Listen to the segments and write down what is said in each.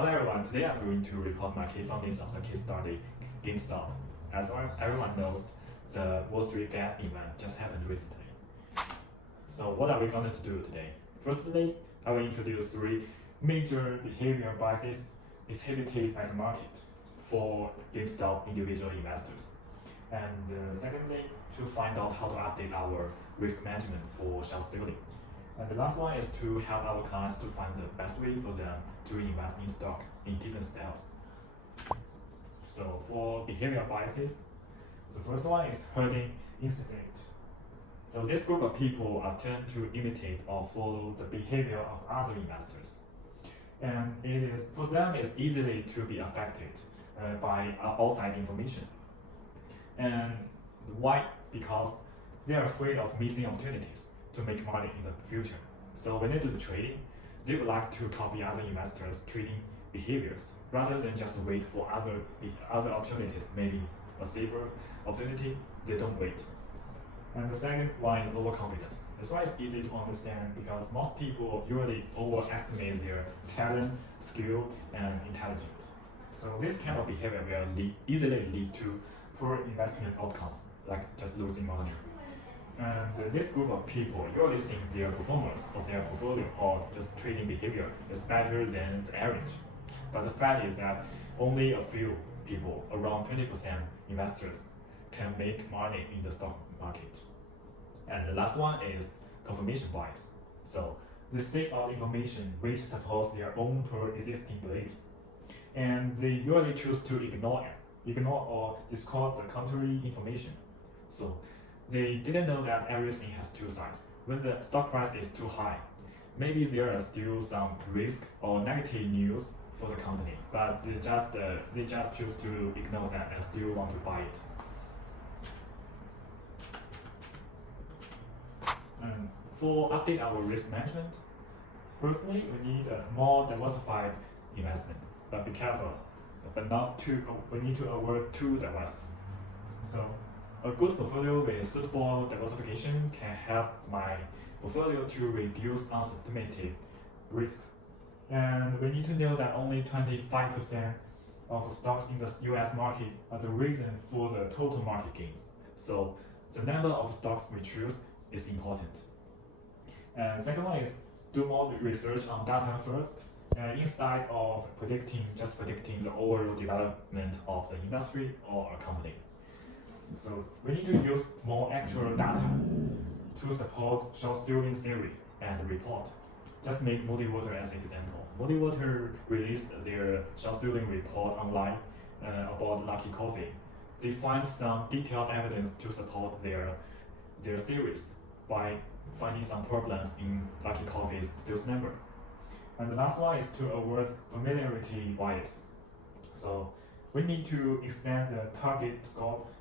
Hello everyone, today I'm going to report my key findings of the case study GameStop. As everyone knows, the Wall Street Gap event just happened recently. So what are we going to do today? Firstly, I will introduce three major behavior biases exhibited by the market for GameStop individual investors. And secondly, to find out how to update our risk management for short selling. And the last one is to help our clients to find the best way for them to invest in stock in different styles. So for behavioral biases, the first one is herding instinct. So this group of people are tend to imitate or follow the behavior of other investors. And it is for them it's easily to be affected by outside information. And why? Because they are afraid of missing opportunities to make money in the future. So when they do the trading, they would like to copy other investors' trading behaviors rather than just wait for other opportunities, maybe a safer opportunity. They don't wait. And the second one is overconfidence. This one is easy to understand because most people usually overestimate their talent, skill, and intelligence. So this kind of behavior will easily lead to poor investment outcomes, like just losing money. And this group of people usually think their performance of their portfolio or just trading behavior is better than the average. But the fact is that only a few people, around 20% investors, can make money in the stock market. And the last one is confirmation bias. So they seek out information which supports their own pre-existing beliefs. And they usually choose to ignore or discard the contrary information. So they didn't know that everything has two sides. When the stock price is too high, maybe there are still some risk or negative news for the company, but they just choose to ignore that and still want to buy it. And for update our risk management, firstly we need a more diversified investment, but be careful, but not too. We need to avoid too diverse. So a good portfolio with suitable diversification can help my portfolio to reduce unsuspected risks. And we need to know that only 25% of stocks in the US market are the reason for the total market gains. So the number of stocks we choose is important. And second one is do more research on data first, instead of predicting the overall development of the industry or a company. So we need to use more actual data to support short selling theory and report. Just make Molin as an example. Molin released their short selling report online about Lucky Coffee. They find some detailed evidence to support their theories by finding some problems in Lucky Coffee's sales number. And the last one is to avoid familiarity bias. So we need to expand the target scope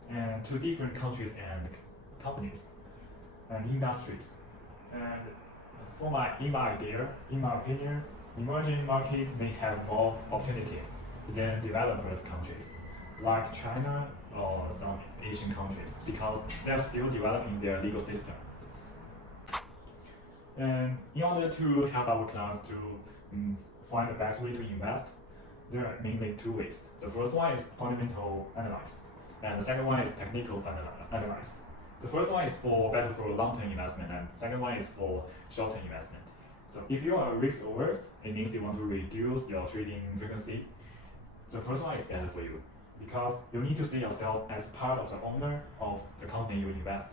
to different countries and companies and industries. And in my opinion, emerging market may have more opportunities than developed countries like China or some Asian countries because they're still developing their legal system. And in order to help our clients to find the best way to invest, there are mainly two ways. The first one is fundamental analysis, and the second one is technical analysis. The first one is better for long-term investment, and the second one is for short-term investment. So if you are risk averse, it means you want to reduce your trading frequency. The first one is better for you because you need to see yourself as part of the owner of the company you invest.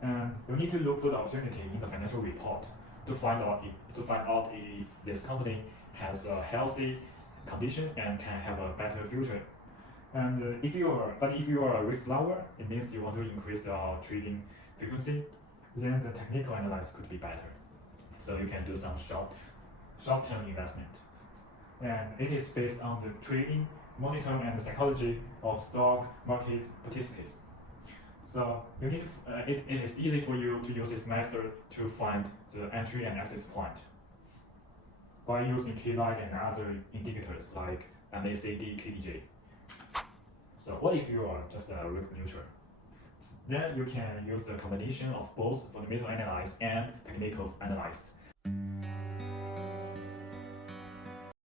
And you need to look for the opportunity in the financial report to find out if this company has a healthy condition and can have a better future. And if you are a risk lover, it means you want to increase your trading frequency, then the technical analysis could be better. So you can do some short-term investment. And it is based on the trading, monitoring, and the psychology of stock market participants. So you need it is easy for you to use this method to find the entry and exit point by using K-line and other indicators like MACD, KDJ. So what if you are just a risk neutral? Then you can use the combination of both fundamental analysis and technical analysis.